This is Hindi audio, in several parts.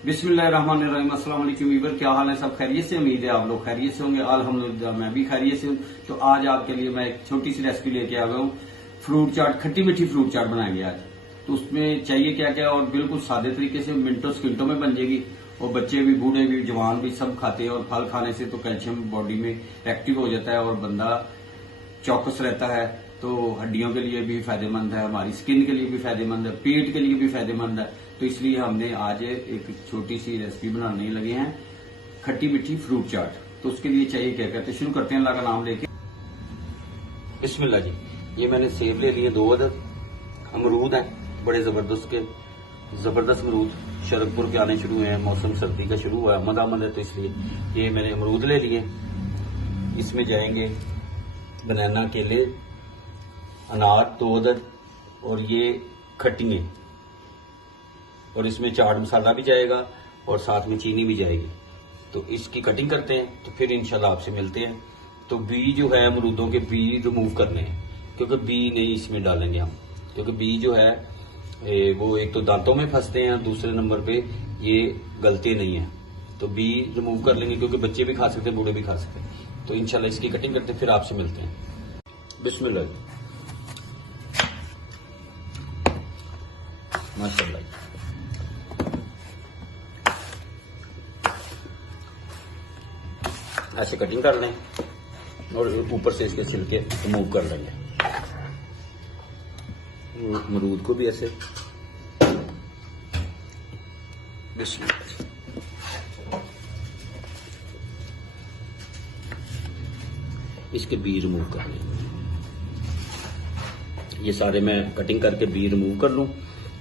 बिस्मिल्लाहिर्रहमानिर्रहीम। अस्सलाम वालेकुम वीवर, क्या हाल है? सब खैरियत से? उम्मीद है आप लोग खैरियत से होंगे। अल्हम्दुलिल्लाह मैं भी खैरियत से हूँ। तो आज आपके लिए मैं एक छोटी सी रेसिपी लेके आ गया हूँ। फ्रूट चाट, खट्टी मीठी फ्रूट चाट बनाएंगे आज। तो उसमें चाहिए क्या क्या, और बिल्कुल सादे तरीके से मिनटों सेकंडों में बन जाएगी। और बच्चे भी, बूढ़े भी, जवान भी सब खाते हैं। और फल खाने से तो कैल्शियम बॉडी में एक्टिव हो जाता है और बंदा चौकस रहता है। तो हड्डियों के लिए भी फायदेमंद है, हमारी स्किन के लिए भी फायदेमंद है, पेट के लिए भी फायदेमंद है। तो इसलिए हमने आज एक छोटी सी रेसिपी बनाने लगे हैं, खट्टी मीठी फ्रूट चाट। तो उसके लिए चाहिए क्या कहते हैं, शुरू करते हैं अल्लाह का नाम लेके। बिस्मिल्लाह जी। ये मैंने सेब ले लिए 2 अदद। अमरूद है बड़े जबरदस्त अमरूद शरदपुर के आने शुरू हुए हैं। मौसम सर्दी का शुरू हुआ है, मदामद है, तो इसलिए ये मैंने अमरूद ले लिए। इसमें जाएंगे बनाना, केले, अनार 2 अदद, और ये खट्टियाँ, और इसमें चाट मसाला भी जाएगा और साथ में चीनी भी जाएगी। तो इसकी कटिंग करते हैं, तो फिर इंशाल्लाह आपसे मिलते हैं। तो बी जो है, अमरूदों के बी रिमूव करने हैं, क्योंकि बी नहीं इसमें डालेंगे हम, क्योंकि बी जो है वो एक तो दांतों में फंसते हैं और दूसरे नंबर पे ये गलते नहीं है। तो बी रिमूव कर लेंगे, क्योंकि बच्चे भी खा सकते हैं, बूढ़े भी खा सकते हैं। तो इंशाल्लाह इसकी कटिंग करते हैं, फिर आपसे मिलते हैं। बिस्मिल्लाह माशाल्लाह। ऐसे कटिंग कर लें और ऊपर से इसके छिलके रिमूव कर लेंगे। अमरूद को भी ऐसे इसके बी रिमूव कर लेंगे। ये सारे मैं कटिंग करके बी रिमूव कर लूं,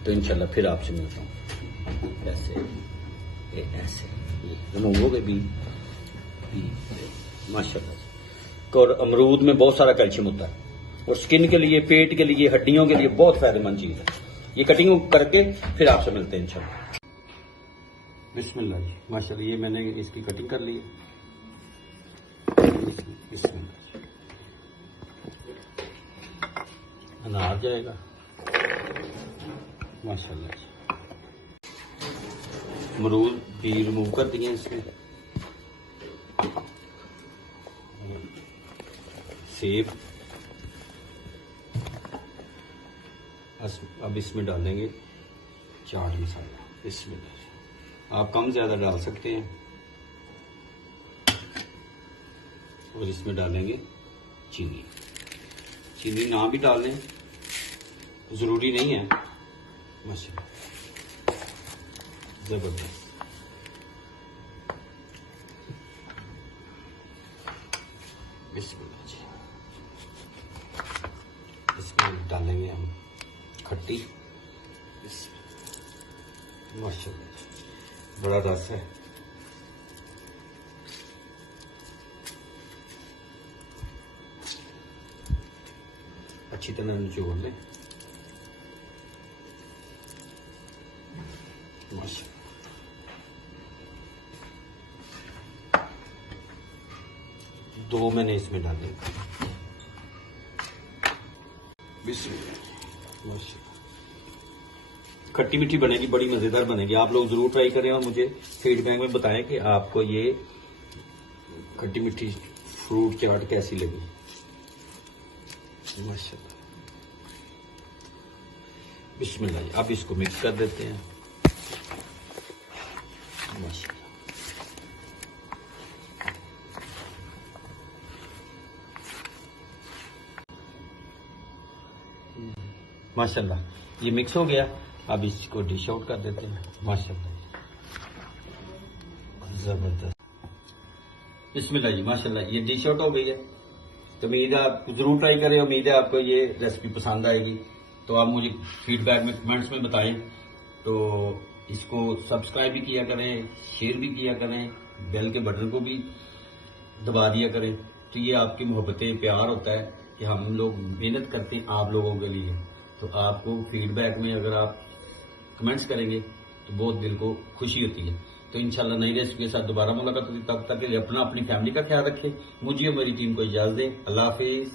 तो इंशाल्लाह फिर आपसे मिलता हूं। ऐसे ये रिमूव हो गए बी माशाल्लाह। और अमरूद में बहुत सारा कैल्शियम होता है, और स्किन के लिए, पेट के लिए, हड्डियों के लिए बहुत फायदेमंद चीज है। ये कटिंग करके फिर आपसे मिलते हैं इंशाल्लाह। बिस्मिल्लाह जी माशाल्लाह। ये मैंने इसकी कटिंग कर ली है। अनार जाएगा माशाल्लाह जी। अमरूद भी रिमूव कर दिए इसमें। सेब, अब इसमें डालेंगे चाट मसाला। इसमें आप कम ज्यादा डाल सकते हैं। और इसमें डालेंगे चीनी। चीनी ना भी डालें, जरूरी नहीं है। माशाल्लाह जबरदस्त। बिस्मिल्लाह जी। इसमें डालेंगे हम खट्टी। माशाल्लाह बड़ा रस है। अच्छी तरह निचोड़ लें। माशाल्लाह 2 मैंने इसमें डाले। खट्टी मीठी बनेगी, बड़ी मजेदार बनेगी। आप लोग जरूर ट्राई करें और मुझे फीडबैक में बताएं कि आपको ये खट्टी मीठी फ्रूट चाट कैसी लगी। माशाल्लाह। बिस्मिल्लाह जी। अब इसको मिक्स कर देते हैं। माशाल्लाह माशाल्लाह। ये मिक्स हो गया। अब इसको डिश आउट कर देते हैं। माशाल्लाह जबरदस्त। बिस्मिल्लाह जी माशाल्लाह। ये डिश आउट हो गई है। तो उम्मीद है आप जरूर ट्राई करें। उम्मीद है आपको ये रेसिपी पसंद आएगी। तो आप मुझे फीडबैक में, कमेंट्स में बताएं। तो इसको सब्सक्राइब भी किया करें, शेयर भी किया करें, बेल के बटन को भी दबा दिया करें। तो ये आपकी मोहब्बतें, प्यार होता है कि हम लोग मेहनत करते हैं आप लोगों के लिए। तो आपको फीडबैक में अगर आप कमेंट्स करेंगे तो बहुत दिल को खुशी होती है। तो इंशाल्लाह नई रेसिपी के साथ दोबारा मुलाकात होगी। तब तक के लिए अपना, अपनी फैमिली का ख्याल रखें। मुझे और मेरी टीम को इजाजत दें। अल्लाह हाफिज।